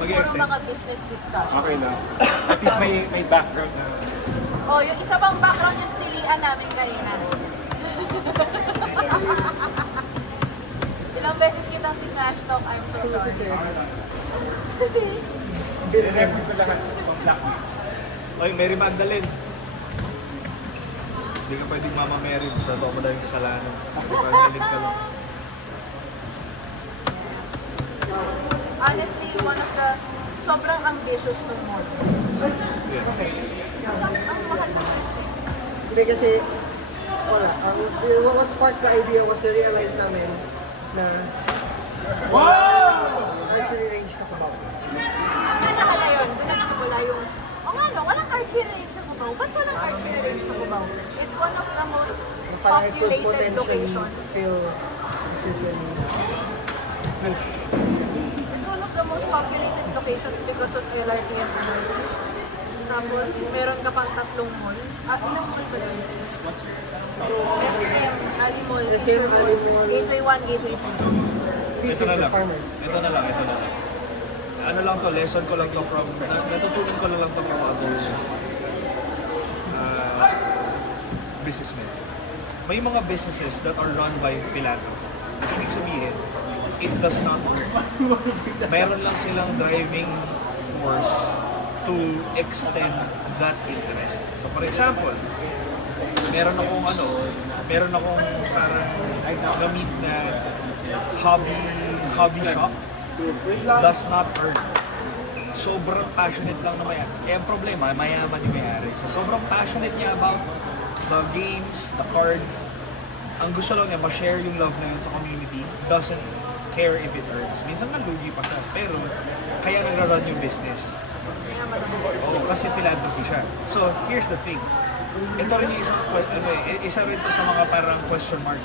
puro Mag-extend. mga business discussions. Okay lang. At least may background na... Oh, yung isa pang background yung tilian namin kanina. Ilang beses kitang tinash talk, I'm so sorry. Record ko lahat ng black. Oy, Mary Magdalene. Hindi ka pwedeng Mama Mary. Sa totoo mo dahil yung kasalanan. Magalit ka lang. Honestly, one of the sobrang ambitious ng mall. Yeah. Tapos ang mahal na Hindi kasi, wala. What sparked the idea was realize namin na archery range sa Cubao. Kaya kaya yun, doon nagsimula yung, o nga no, walang archery range sa Cubao. Ba't walang archery range sa Cubao? It's one of the most populated locations. It's one of the most populated locations because of LRT and MRT. Tapos, meron ka pang tatlong mall. Ilang mall ba yun? SM, Ali Mall, Fisher Mall, Gateway 1, Gateway 2. Ito na lang. Farmers. Ito na lang. Ano lang to, lesson ko lang to from, natutunan ko lang to from other businessmen. May mga businesses that are run by philanthropy. Ibig sabihin, it does not work. Meron lang silang driving force to extend that interest. So for example, meron akong parang na-meet na hobby shop does not earn. Sobrang passionate lang na mayaman. Eh, ang problema, mayaman yung may-ari. So, sobrang passionate niya about the games, the cards. Ang gusto lang niya, ma-share yung love na yun sa community. Doesn't care if it earns. Minsan nga lugi pa siya. Pero, kaya nagra-run yung business. Oo, kasi philanthropy siya. So, here's the thing. Ito rin yung isa rin to sa mga parang question mark.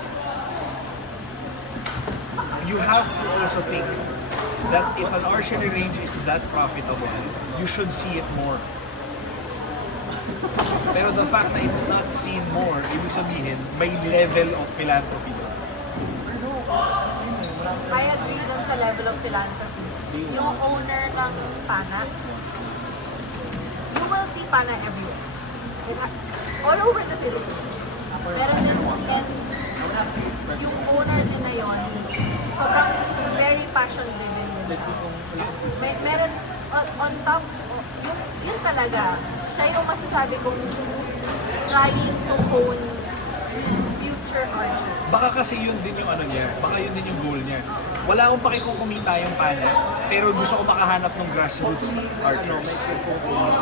You have to also think that if an archery range is that profitable, you should see it more. Pero the fact na it's not seen more, ibig sabihin, may level of philanthropy doon. I agree dun sa level of philanthropy. Yung owner ng Pana, you will see Pana everywhere. All over the Philippines. Meron din, and yung owner din na yun, sobrang very passion-driven yun siya. Meron, on top, yun talaga, siya yung masasabi kong trying to hone future archers. Baka kasi yun din yung ano niya, baka yun din yung goal niya. Wala akong pakikukumita yung Pana, pero gusto ko makahanap ng grassroots archers.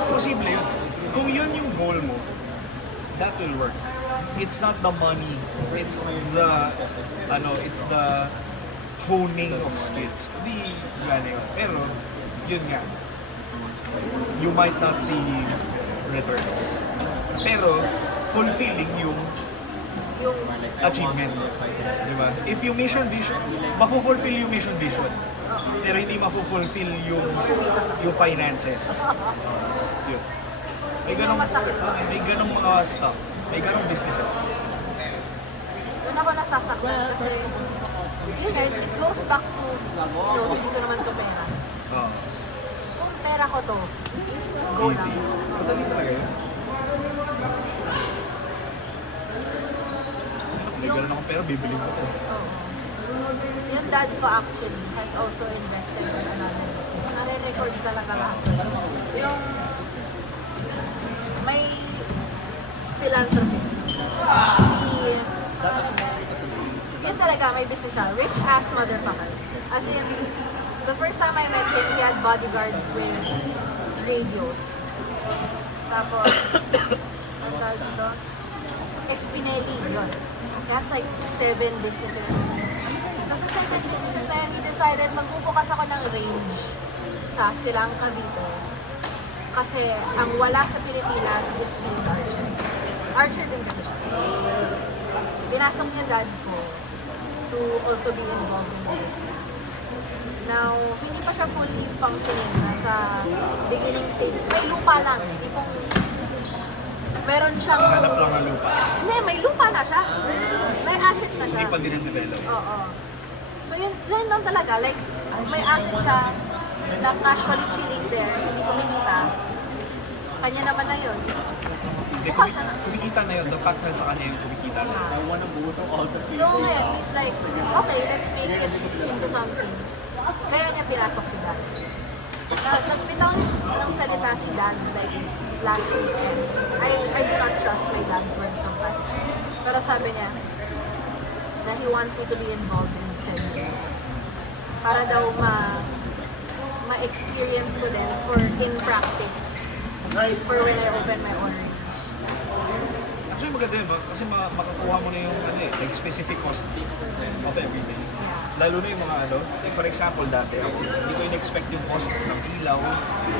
Posible yun. Kung yun yung goal mo, that will work. It's not the money, it's the honing of skills. Hindi gana yun. Pero, yun nga, you might not see returns. Pero, fulfilling yung achievement. Diba? If yung mission vision, mafulfill yung mission vision. Pero hindi mafulfill yung finances. Yun. May Yun yung masakit. may ganong mga stuff. May ganong businesses. Doon ako nasasaktan kasi yun nga, it goes back to, hindi ko naman to pera. Oo. Kung pera ko to, go Easy. lang. Madali talaga yun. May ganun akong pera, bibili ko to. Oo. Yung dad ko actually has also invested in another business. Nare-record talaga lahat. Yung may philanthropist. Yun talaga, may business siya. Rich ass motherfucker. As in, the first time I met him, he had bodyguards with radios. Tapos, ang tawag dito? Espinelli, yun. He has like 7 businesses. Tapos sa 7 businesses na yun, he decided magbubukas ako ng range sa Silang Cavite. Kasi ang wala sa Pilipinas is field archery. Archer din kasi siya. Pinasok niya dad ko to also be involved in the business. Now, hindi pa siya fully functioning. Nasa beginning stages. May lupa lang. Tipong meron siyang... Hanap lang ng lupa. Hindi, may lupa na siya. May asset na siya. Hindi pa din ang develop. Oo. So yun lang talaga. Like, may asset siya. na casually chilling there, hindi kumikita, kanya naman na yun. Hindi, Mukha siya na. kumikita na yun. The fact na sa kanya yung kumikita na. So ngayon, he's like, okay, let's make it into something. Kaya niya pinasok si Dan. Nagbitaw ng salita si Dan like last weekend. I do not trust my Dan's word sometimes. Pero sabi niya that he wants me to be involved in said business. Para daw ma-experience ko din for in practice. For when I open my own range. Actually, maganda yun, kasi makakuha mo na yung like specific costs of everything. Lalo na yung mga like for example, dati ako, hindi ko in-expect yung costs ng ilaw,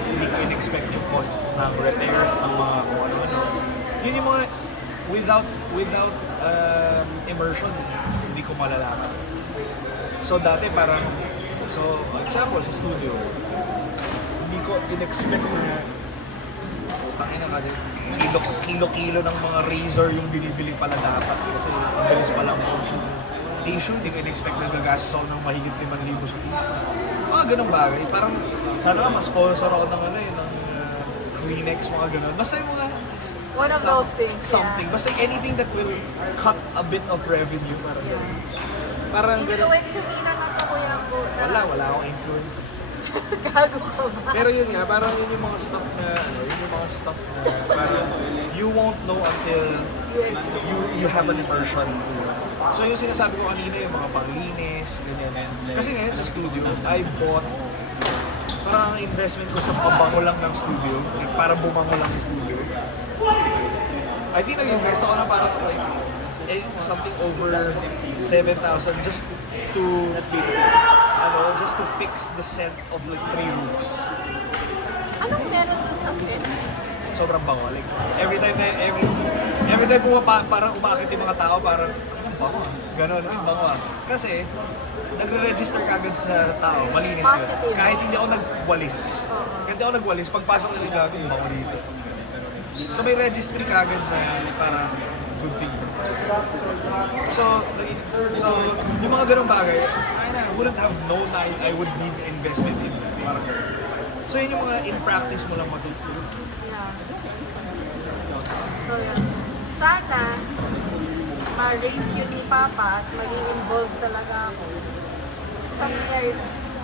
hindi ko in-expect yung costs ng repairs ng mga kung ano-ano. Yun yung mga, without immersion, hindi ko malalaman. So dati parang, so example, sa studio, hindi ko in-expect na tangina ka din. Kilo-kilo ng mga razor yung binibili pala dapat kasi ang bilis palang consume. Tissue, hindi ko in-expect na gagastos ako ng mahigit 5,000 sa tissue. Mga ganong bagay. Parang sana nga ma-sponsor ako ng ng Kleenex, mga ganon. Basta yung mga One of those things, something. yeah. Basta anything that will cut a bit of revenue. Parang ganun. Parang ganun. Influence yung ina ng kakuya ko. Wala akong influence. Gago ka ba? Pero yun nga, parang yun yung mga stuff na, yun yung mga stuff na parang you won't know until you have an immersion. So yung sinasabi ko kanina, yung mga panglinis, ganyan. Kasi ngayon sa studio, I bought, parang ang investment ko sa pabango lang ng studio, like, para bumango lang yung studio. I think nag-invest ako na parang like, something over 7,000 just to fix the scent of like 3 rooms. Anong meron dun sa set? Sobrang bango. Like, every time parang umakit yung mga tao, parang, anong bango ah? Ganon, ang bango ah. Kasi, nagre-register kagad sa tao, malinis yun. Positive. Kahit hindi ako nagwalis. Kahit hindi ako nagwalis, pagpasok nila gabi, yung bango dito. So may registry kagad na parang good thing. So yung mga ganong bagay, I wouldn't have known na I would need investment in that. Parang ganun. So yun yung mga in practice mo lang matutunan. Yeah. So yun. Sana ma-raise yun ni Papa at maging involved talaga ako.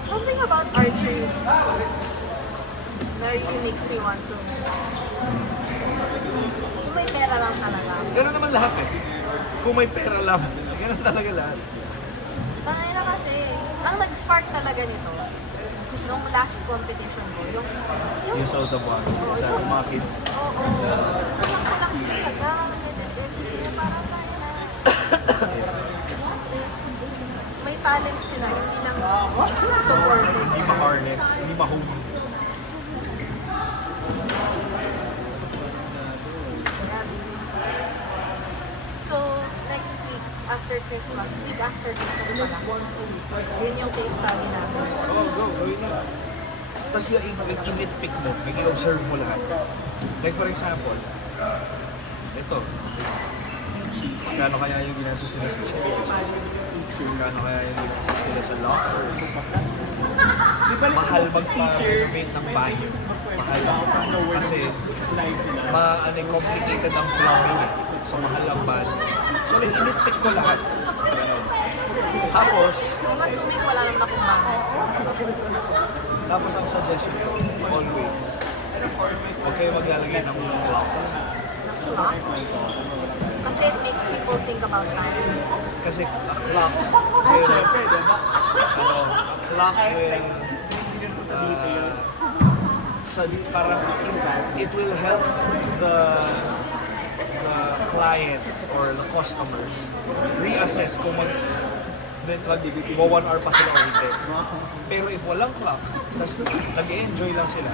Something about archery that really makes me want to. Kung may pera lang talaga. Ganun naman lahat eh. Kung may pera lang, ganun talaga lahat. Tangay na kasi, ang nag-spark talaga nito, nung last competition ko, yung Yung sa buwan, sa mga kids. oo, parang ko lang sinasagang, parang tayo na. May talent sila, hindi lang supported. Hindi ma-harness, hindi ma-hone. So, next week, after Christmas pala, yun yung case study namin. Gawin na. Tapos yung i-nitpick mo, i-observe mo lahat. Like for example, ito, kano kaya yung ginastos nila sa chairs? Kano kaya yung ginastos nila sa lockers? Mahal magpa-renovate ng banyo. Mahal kasi complicated ang plumbing eh. So mahal ang banyo. So like, i-nitpick mo lahat. Ganun. Tapos, I'm assuming wala naman akong bahay. Tapos ang suggestion ko, always, huwag kayo maglalagay ng clock. Clock? Kasi it makes people think about time. Kasi a clock will, parang it will help the clients or the customers reassess kung mag-1 hour pa sila o hindi. Pero if walang clock, tas nag-enjoy lang sila,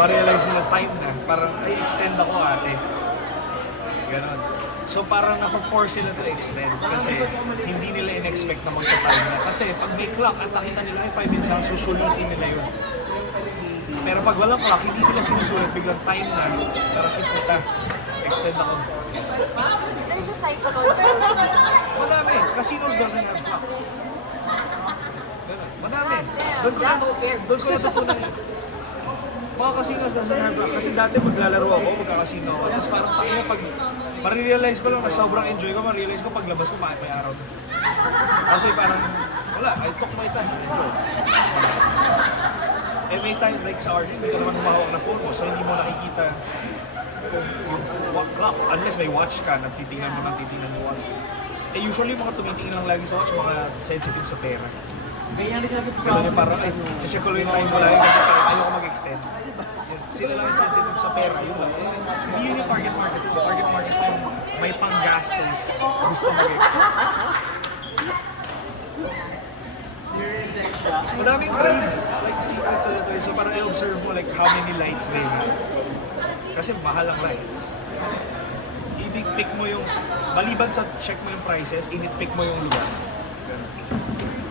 ma-realize nila time na, parang, ay, extend ako ate. Ganon. So parang naka-force sila to extend kasi hindi nila in-expect na magta-time na. Kasi pag may clock at nakita nila, ay 5 minutes lang, susulitin nila yun. Pero pag walang clock, hindi nila sinusulit, biglang time na, parang ikuta, extend ako. There is a psychological thing. Madami. Casinos doesn't have clocks. Ganun. Madami. God damn, that's scared. Doon ko natutunan yun. Mga casinos na sa Hard Rock. Kasi dati maglalaro ako, magkakasino ako. Tapos parang marirealize ko lang na sobrang enjoy ko, marirealize ko paglabas ko, may araw. Kasi parang, wala, I took my time, enjoy. May time, like sa RG, hindi ka naman humahawak na phone mo, so hindi mo nakikita yung clock. Unless may watch ka, nagtitingnan mo yung watch. Usually mga tumitingin lang lagi sa watch, mga sensitive sa pera. Ganyan rin natin Kaya yung parang, check ko lang yung time ko lang kasi parang ayoko mag-extend. Yun, sila lang yung sensitive sa pera, yun lang. Hindi yun yung target market. Yung target market ko yung may panggastos, gusto mag-extend. Madaming trades, like secrets sa trades. So parang i-observe mo like how many lights they have. Kasi mahal ang lights. I-pick mo yung, maliban sa check mo yung prices, i-pick mo yung lugar.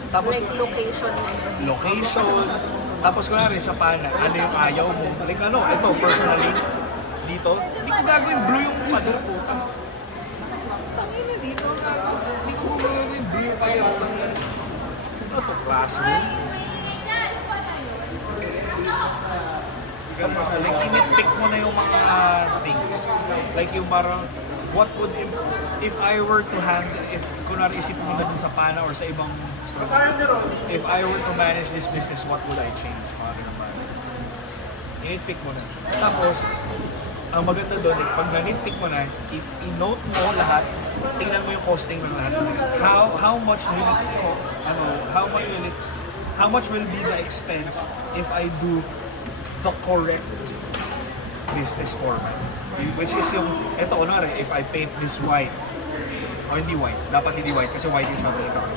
Tapos, Like location. location. Tapos kunwari sa pana, ano yung ayaw mo. Like ano, ito personally, dito, hindi ko gagawin blue yung pader po. Tangina dito, hindi ko gagawin blue yung pader po. Ano to, classroom? Ganun siya. Like, i-pick mo na yung mga things. Like yung parang, what would, if I were to handle, if kunwari isipin mo na dun sa pana or sa ibang if I were to manage this business, what would I change? Mga naman. I-nitpick mo na. Tapos, ang maganda doon, pag na-nitpick mo na, i-note mo lahat, tingnan mo yung costing ng lahat. How much will it, how much will be the expense if I do the correct business format? Which is yung, eto kunwari, if I paint this white, or hindi white, dapat hindi white kasi white yung travel account.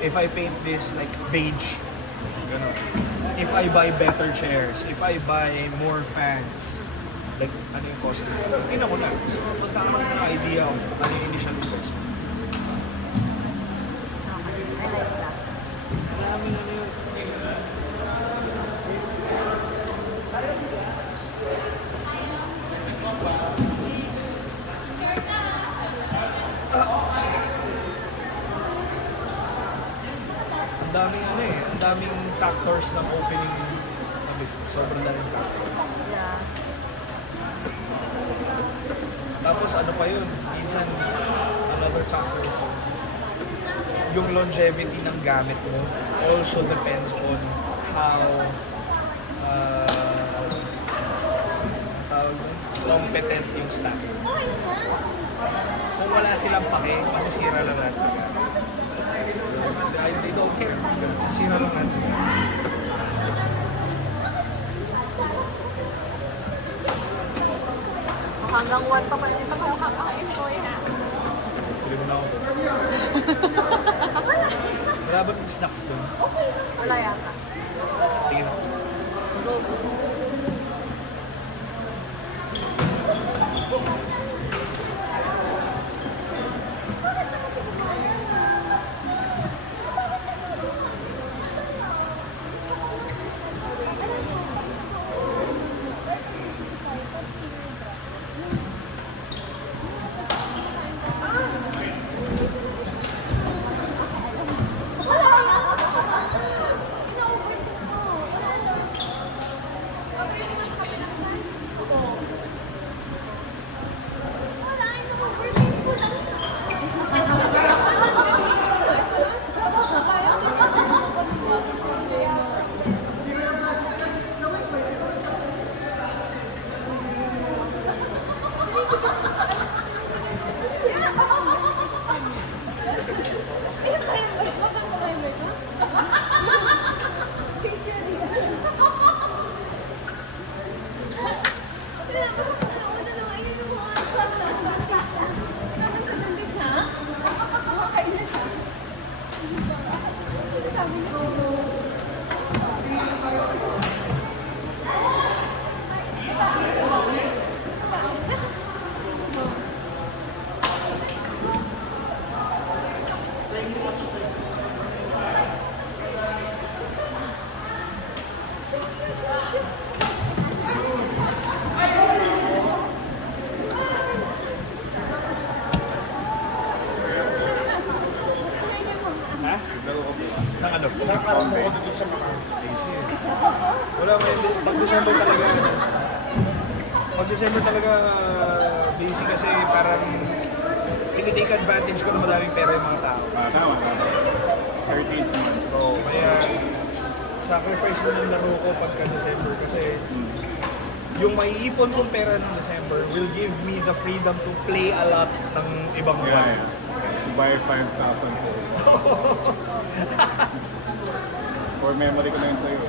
If I paint this like beige, ganun. If I buy better chairs, if I buy more fans, like ano yung cost nito. Tingnan ko na. So, magkakaroon ng idea of ano yung initial investment. I like that. Marami na yun. Ang daming ang daming factors ng opening ng business. Sobrang daming factors. Yeah. Tapos ano pa yun, minsan another factor is yung longevity ng gamit mo also depends on how competent yung staff. Kung wala silang pake, masisira lang natin. They don't care. Masisira lang natin. So hanggang 1 pa pala ito kayo kakain ko eh. Pili mo na ako. Wala ba yung snacks doon? Wala yata. Tingin ako. Go. parang bukod din sa mga Lazy eh. Wala, pag December talaga, busy kasi parang tinitake advantage ko na madaming pera yung mga tao. Tama. 13th month. Oo, kaya sacrifice ko ng laro ko pagka December kasi yung maiipon kong pera ng December will give me the freedom to play a lot ng ibang buwan. Yeah. Buy 5,000 for For memory ko na yun sa'yo.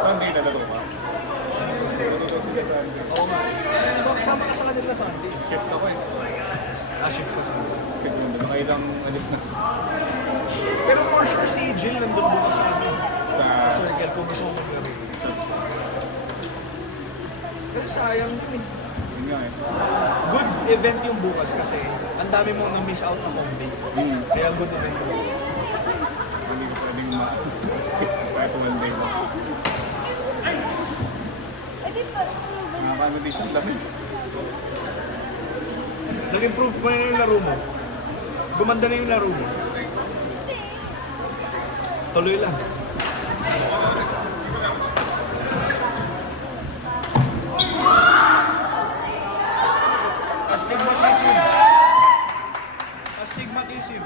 Sunday na laro ka? Laro ko sila Sunday. Oo nga. So kasama ka sa kanila Sunday. Shift ako eh. Shift ka sa kanila. Kasi kung nakailang alis na. Pero for sure si Jill nandun bukas sa amin. Sa- Sa circle kung gusto mo maglaro. Kasi sayang din eh. Yun nga eh. Good event yung bukas kasi ang dami mong na-miss out na home day. Kaya good event yung Hindi ko pwedeng ma-skip kahit one day lang. Nakakano dito ang dami. Nag-improve mo na yung laro mo. Gumanda na yung laro mo. Tuloy lang. Astigmatism. Astigmatism.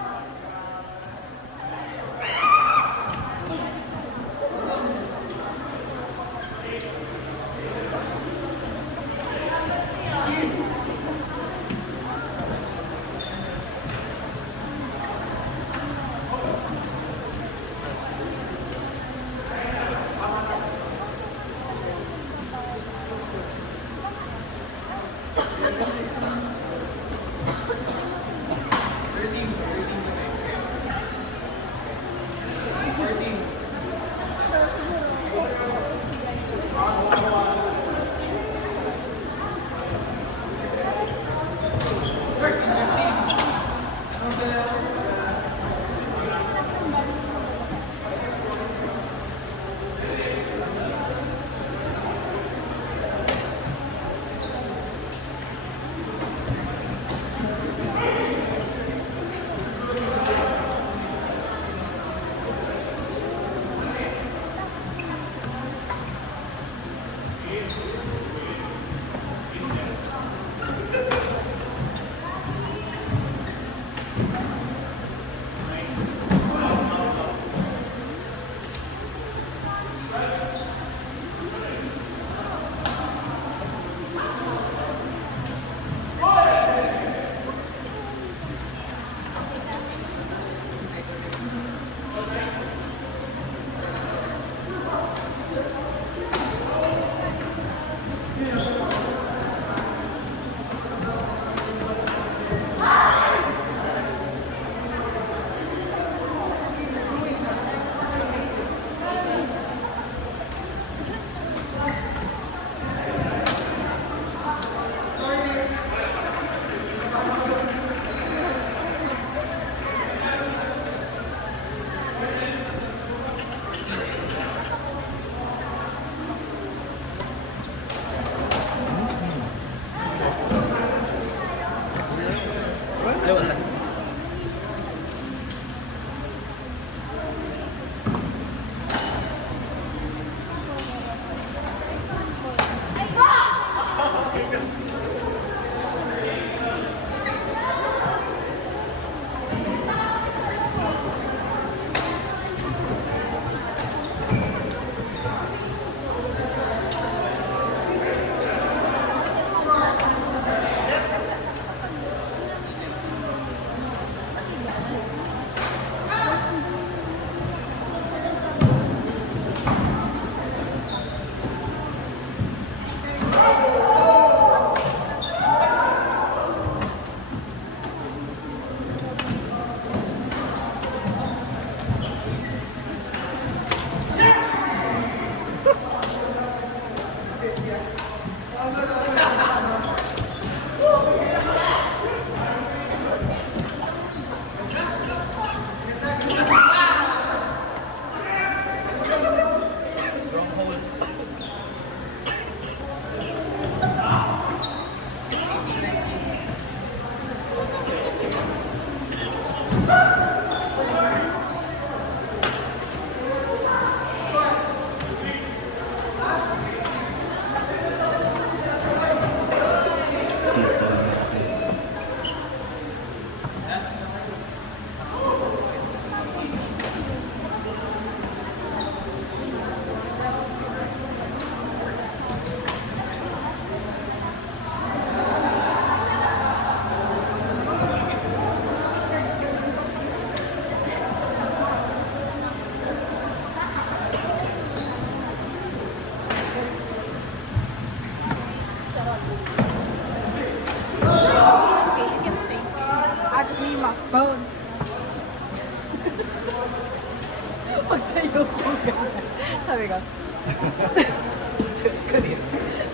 Kanina.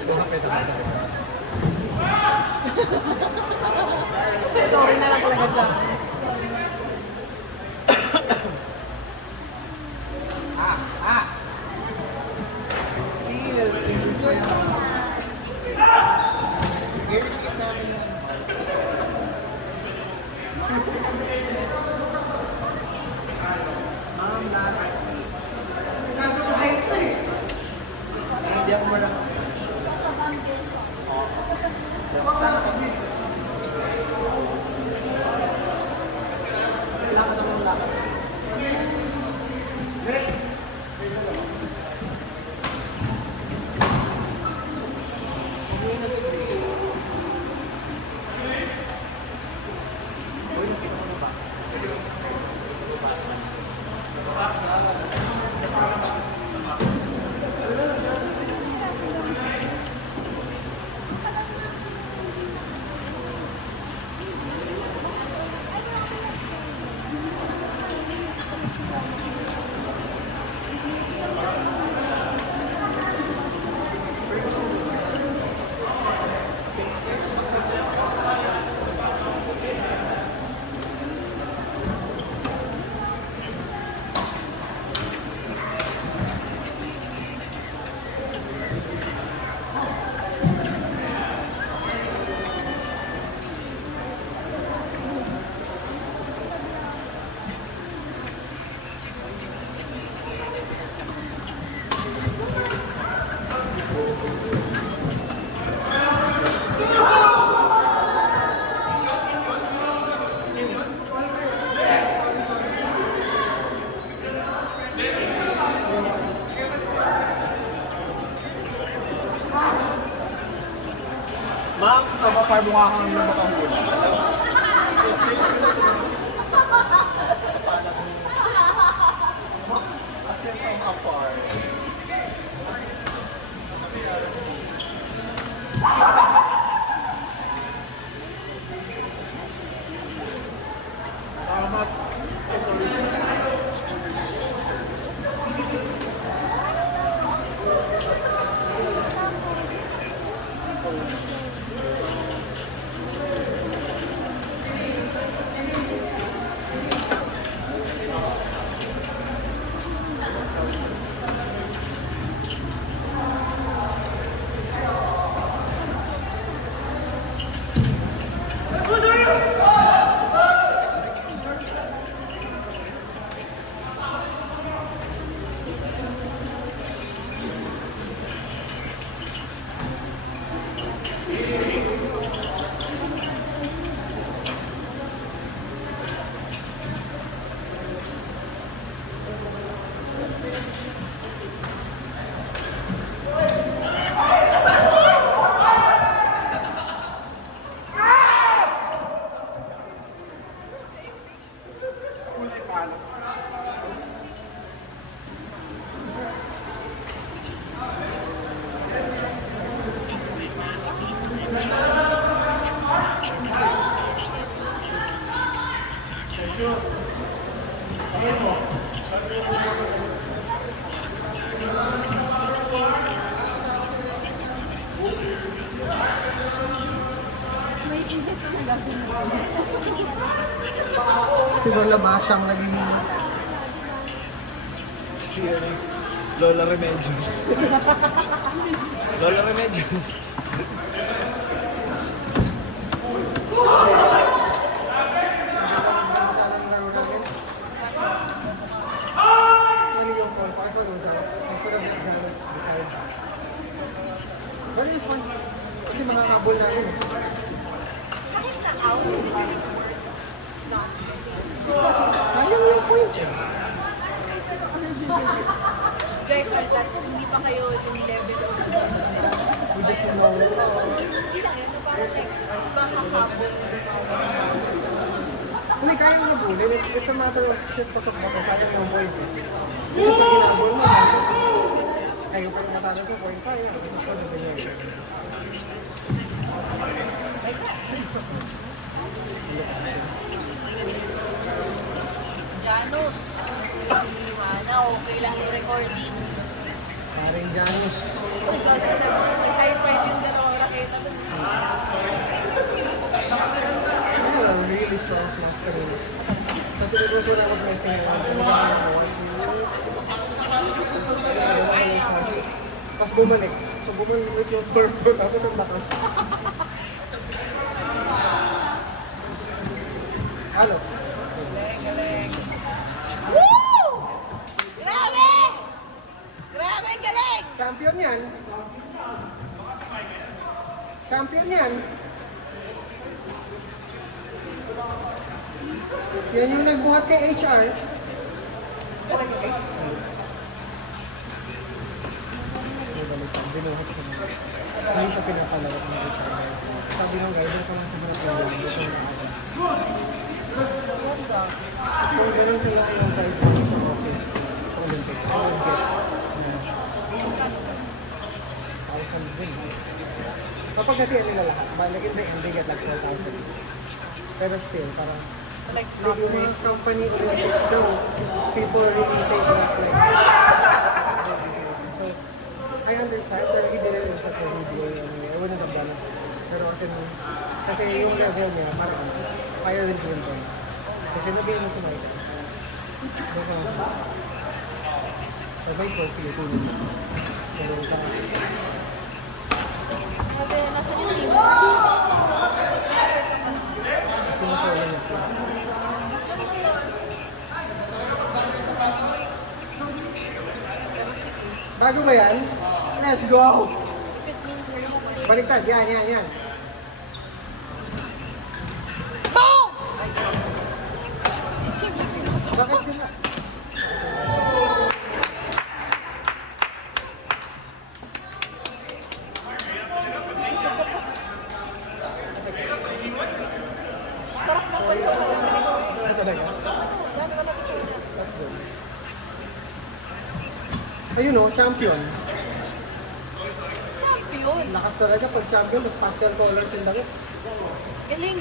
Lumapit ako. Sorry na lang talaga, Jacques. Hindi ako marang. Ma'am, from afar mukha kang nakakahula. Kasi from afar. Siguro labasa ang naging Si Lola Remedios. Lola Remedios. But it was fun. Kasi makakabol natin. Kahit na out, is it really worth not Sayang yung point. Guys, at hindi pa kayo yung level of We just know. hindi lang yun, na parang like, makakabol. Kung kaya mo nabuli, it's a matter of shit pasok mo. Sayang yung point. Kasi pag ginabol mo, kayo pa yung matalas yung point. Sayang. It's not the year. Janus, Mana, okay lang yung recording. Janus. Nag-high five yung dalawang raketa dun. They are really soft masculine. Kasi because when I was messing around, sinabi ko tapos bumalik. So bumalik yung form ko, tapos ang lakas. Halo. Woo! Grabe! Grabe, galing! Champion yan. Champion yan. Yan yung nagbuhat kay HR. Binuhat ko na. Hindi siya pinapalawak ng HR. Sabi ng guide ko lang sa mga program. Ito yung nakakas. Kung ganun sila yung price mo sa office sa Olympics, I would get 1,000 din. Kapag hatian nila lahat, like in the end, they get like 4,000. Pero still, parang Like, yung mga company Olympics daw, people really take that like so, I understand, pero hindi rin yung sa video anyway, I wouldn't have done it. Pero kasi yung level niya, parang higher than Clinton. Kasi nabigyan mo si Michael. Baka, sabay ko, Pilipino mo. Pero ka, Ate, nasa yung team? sinusolo niya po. Bago ba yan? Let's go! If it means early. Baliktad, yan. Boom! Bakit sila? Sarap ng kwento ka lang. Ano talaga? Dami ko natutunan. That's good. Ayun o, champion. Champion! Lakas talaga pag champion, mas pastel colors yung damit. Galing!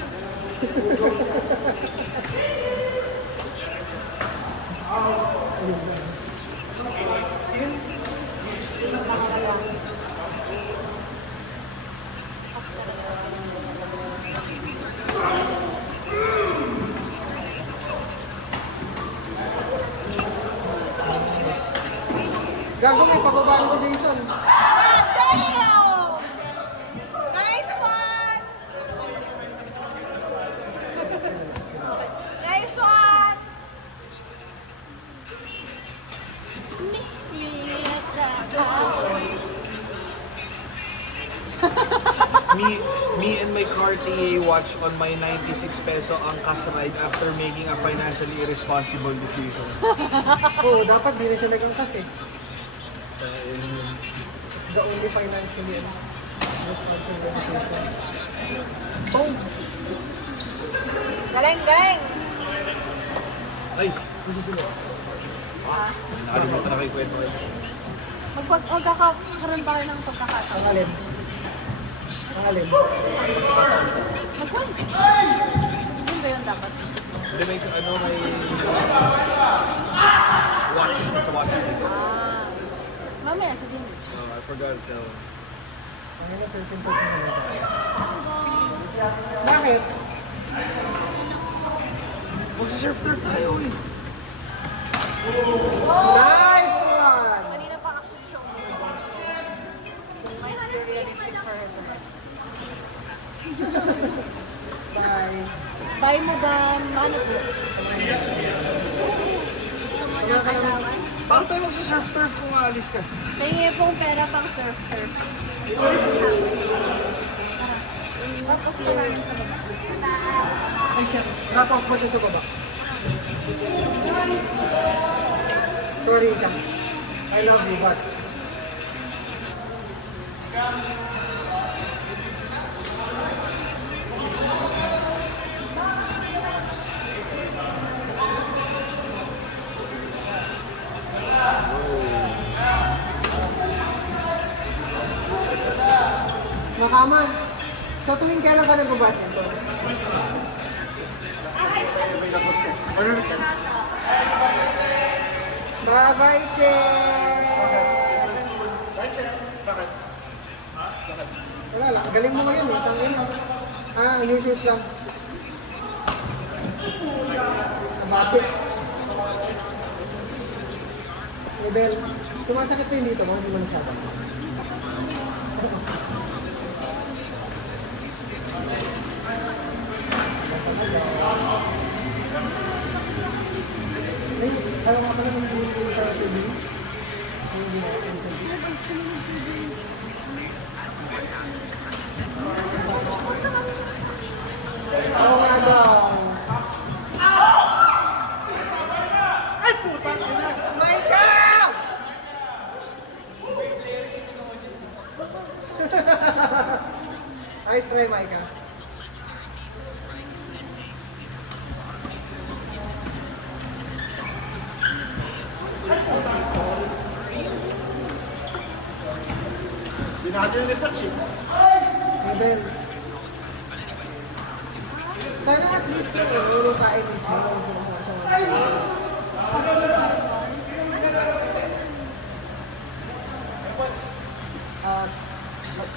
Gago may pababa na si Jason. Damn! Nice one! Nice one! Me and my car TA watch on my 96 peso angkas ride after making a financially irresponsible decision. Oo, dapat di na siya nag-angkas eh. It's the only financially responsible decision. Oh! Galing, galing! Ay, nasa sila. Nakalimutan na kayo kwento. Magkakaroon pa rin ng pagkakataon. Ang alin. Ang alin. Mag-point! Yun ba yun dapat? Hindi may ano, may watch sa watch. Mamaya, sa din. Oh, I forgot to tell. Ano na certain point na nila tayo? Bakit? Mag-surf turf tayo eh. Nice one! Kanina pa actually siya umuwi. Might be realistic for her to rest. Bye. Bye mo ba? Ano po? Gusto mo ng allowance? Paano tayo mag-surf turf kung aalis ka? Tingin pong pera pang surf turf. Ay, shit. Drop off mo siya sa baba. Sorry, Ika. I love you, but... Makaman. So tuwing kailan ka nag-bat nito? Bye-bye, Che! Wala, galing mo ngayon eh. Tangin. New shoes lang. Bakit? Level, sumasakit ko yun dito, mga hindi man siya. Ay, alam nga pala kung buo sa TV. Hindi na, oo nga daw. Ay, puta! Michael! Nice try, Micah. Binado yung touch eh. Mabel. Sana at least kasi yung kain is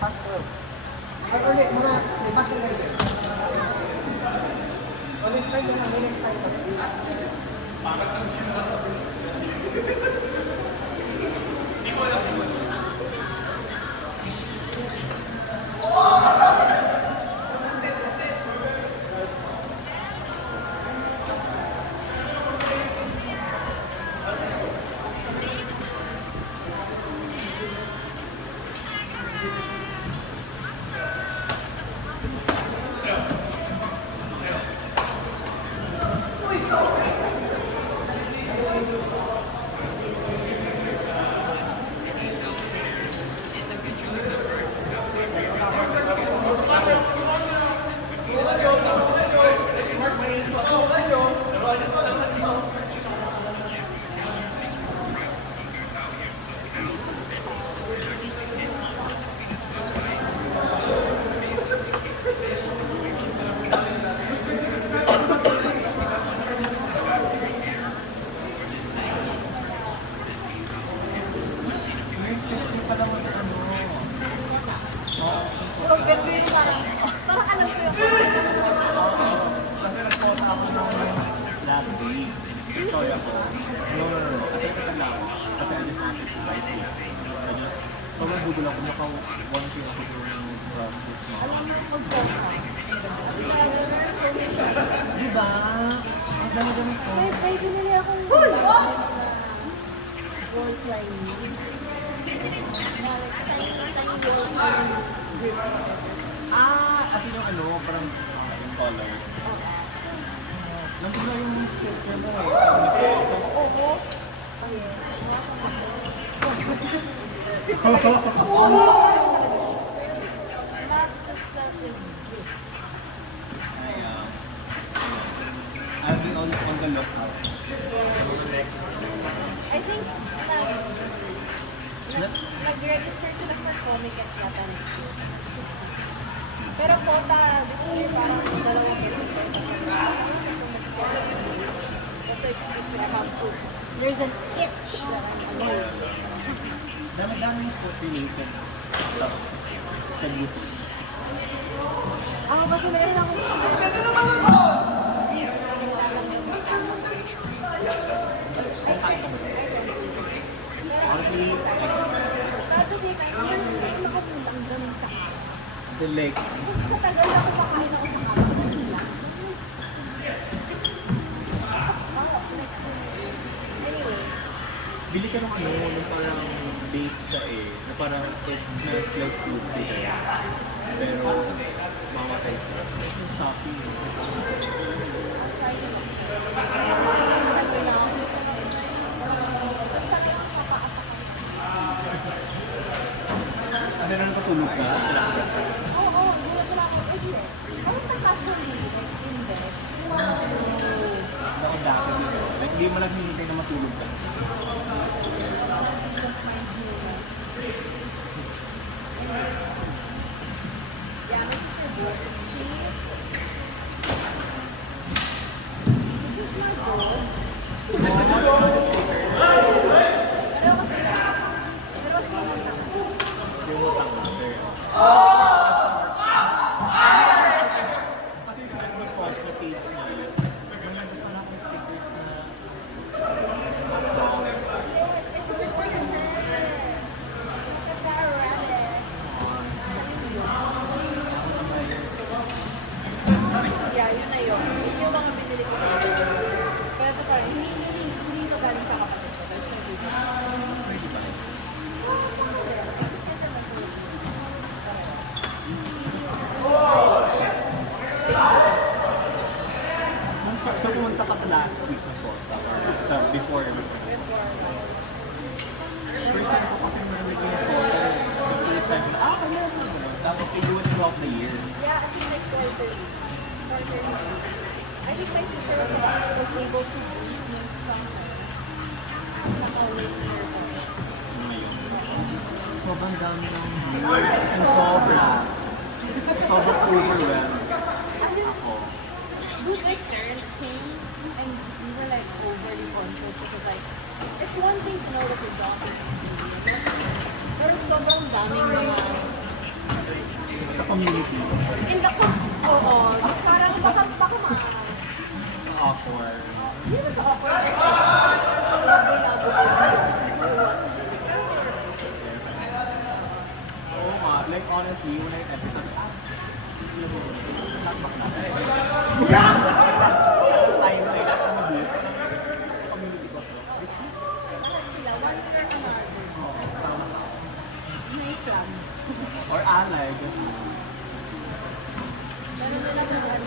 pass through. Ay, ulit, mga, may pass na lang. O, next time na lang, may next time pa. Pero better yung parang alam ko yung Last week, sorry ako. No. Kasi natanda ako. Kasi I just wanted to buy food. Sobrang budol ako. Naka 1K ako doon this month. Diba? Ang dami-dami ko. May binili akong gold Chinese. Kasi yung ano, parang yung color. Nandun na yung picture mo eh. Oo. I'll be on the lookout. I think nag-register sila for Comic at Japanese. Pero quota this year parang dalawang episode. Kasi excuse me, I have to. There's an itch that I'm scared. Dami-dami yung food-related stuff sa books. Ako kasi meron akong Honestly, kasi makasulang ganun sa the leg. sa tagal na ako pakain ako sa kanila. Anyway, Bili ka ng ano, yung parang bake siya eh. Na parang it smells like food today. Pero, mamatay siya. Yung Shopee. Ano na napatulog ka? oo, gulat na ako kasi. Parang nagkasulit in bed. Nakadakad dito. Like, di mo lang hinintay na matulog ka. Yeah, my sister bought this tea. This is my dog. Pero kasi Yung utang na. Kasi sila nag-post na page niya. May gusto na akong stickers na hotdog. Yeah, yun na yun. Yun yung mga binili ko. Kaya ito parang, hindi ito galing sa kapatid ko. That's my baby. So pumunta ka sa last week na po, or sa before everything. First time ko kasi narinig yung photo. The first time, kaya mo. Tapos you do it throughout the year. Yeah, I think like 12:30. 4:30. I think my sister was able to use some late year. Ngayon. Sobrang dami ng and sobrang overwhelmed ako. Dude, my parents came and we were like overly conscious because like, it's one thing to know that your dog is stealing. Pero sobrang daming mga Sa community, in the oo, parang baka mga awkward. hindi ba sa awkward labo-labo Oo nga, like honestly, when I episode, not back natin. Time na yun, ang booth. Community ko. sila, one year a month. May flag. Or alay, just Meron nilang mga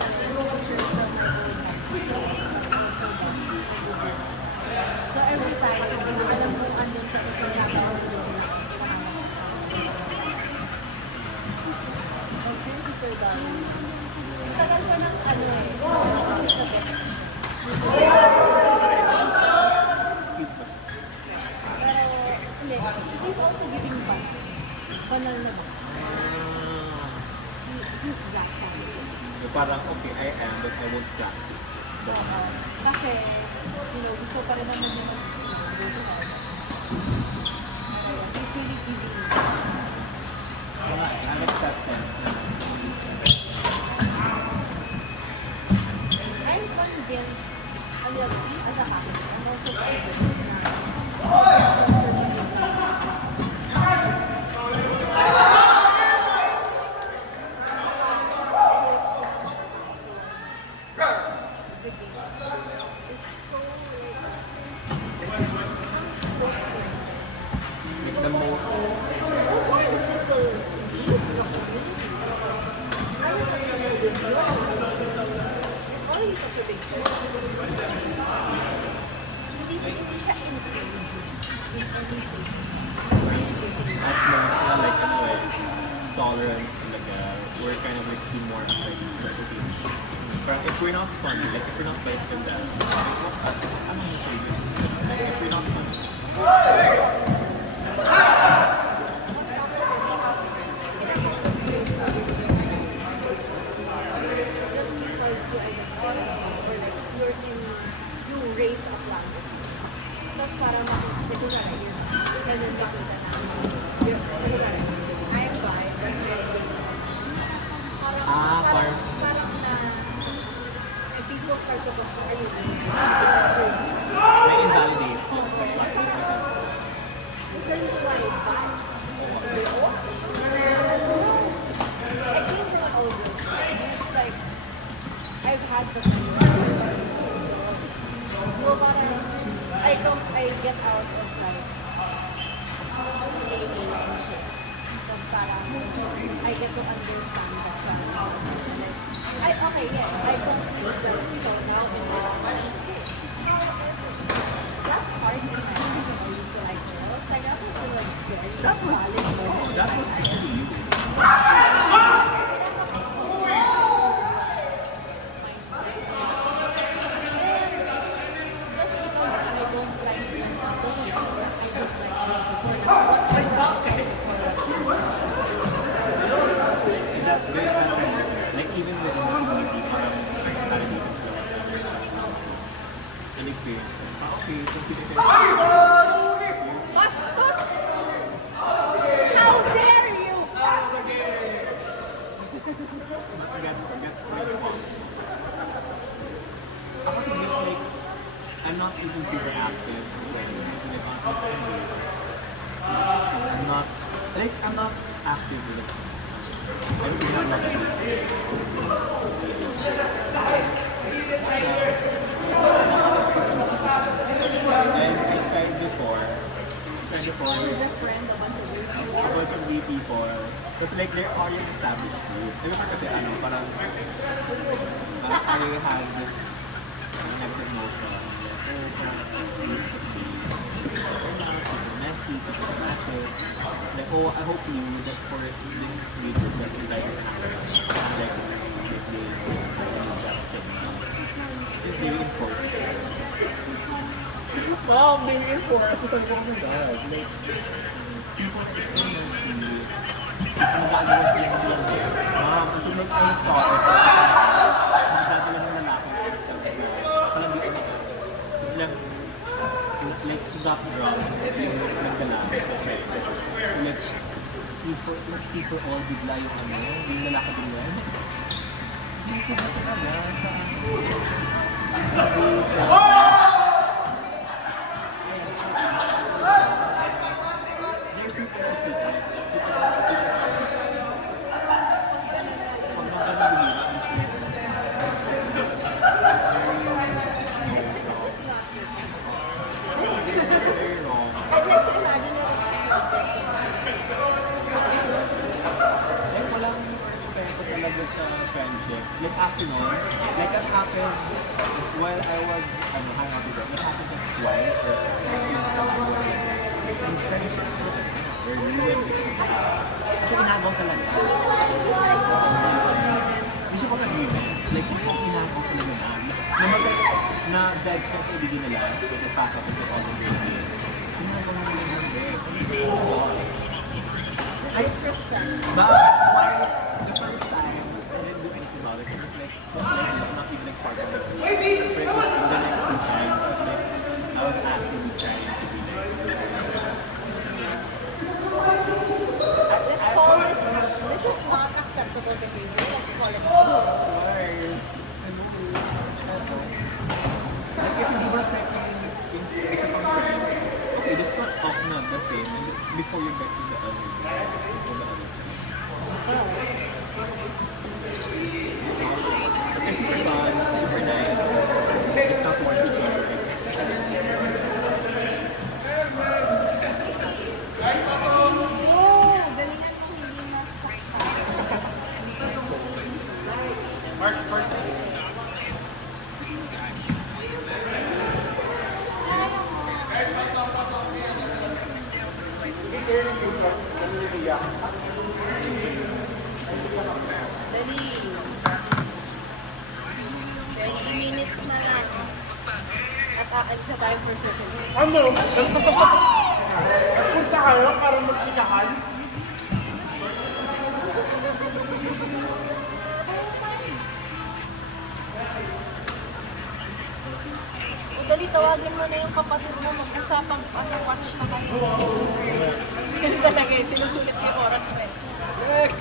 so every time, alam mo andun siya kasi nagkakaroon okay, Sir Darwin. Ang tagal ko ng kasi sa best. Pero, hindi. He's also giving back. Banal na ba? He's that kind. so parang, okay, I am, but I won't practice. Kasi, gusto pa rin naman yung he's really giving me. I'm accepted. I'm convinced, as a Catholic, I'm also convinced Make the most. Hindi siya engaged in anything. At most, like, tolerance, talaga, we're kind of like see more as like recipes. Parang if we're not fun, like if we're not like with that, ano mo say yun? Like if we're not fun, Just because you identify or like you're in, you raise a flag. Tapos parang ito na rin yun. Ganun ka kung saan I'm bi, but parang parang na may people start to question, are you gay? may invalidate. Then why is that? I came from an old school. It's like, I've had the so parang, I get out of like, AA and shit. Tapos parang, I get to understand that okay, yes, I complete them. So now, that part in my life, when I used to like girls, like that was still like very valid moment. That was actually you. That very transparent. Like even within the community, parang validation sila with others. An experience. Okay, so Bastos! How dare you! Like, I'm not active with it. I don't have much to do. And I tried before with The friend of a bunch of new people. Kasi like, they're already established group. Di ba kasi ano, parang I had this negative notion that, messy, super massive. Like, oh, I hope you that for this video that you like it happens. Like, if they reinforce it. Mom, they reinforce it. Sabi ko, oh my God. Like, people are saying ang gagawin sila ng video. Mom, kasi like, I saw it. Magdadala ng lalaki. Parang di ko lang like sugat drop yung nagdala. Like see for all bigla yung ano, yung lalaki din yan. Hindi ko na talaga I'd like to imagine it affecting like walang respeto talaga sa friendship. Like after nun, like that happened while I was hang out with them. That happened like twice or and friendships were ruined kasi inagaw talaga. Hindi siya pag-agreement. Like inagaw talaga na dead friends ibigin nila with the fact that it's all the same thing. Inagaw nila lang But why the first time I didn't do anything about it? It was like not even like part of the group. But it was the next two times. I was actively trying to be like. Let's call this is not acceptable behavior. Let's call it Like if hindi ba affecting in isa pang friend, okay, just put off na the same and before you get to the other side. They're super fun, super nice. Just not watch each other. Dali. 20 minutes na lang. At aalis na tayo for social media. Ano? Punta kayo para magsikahan? O dali, tawagin mo na yung kapatid mo. Mag-usapang watch na kayo. Ganun talaga eh. Sinusulit ko yung oras mo eh. Work!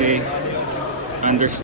Okay. Understand.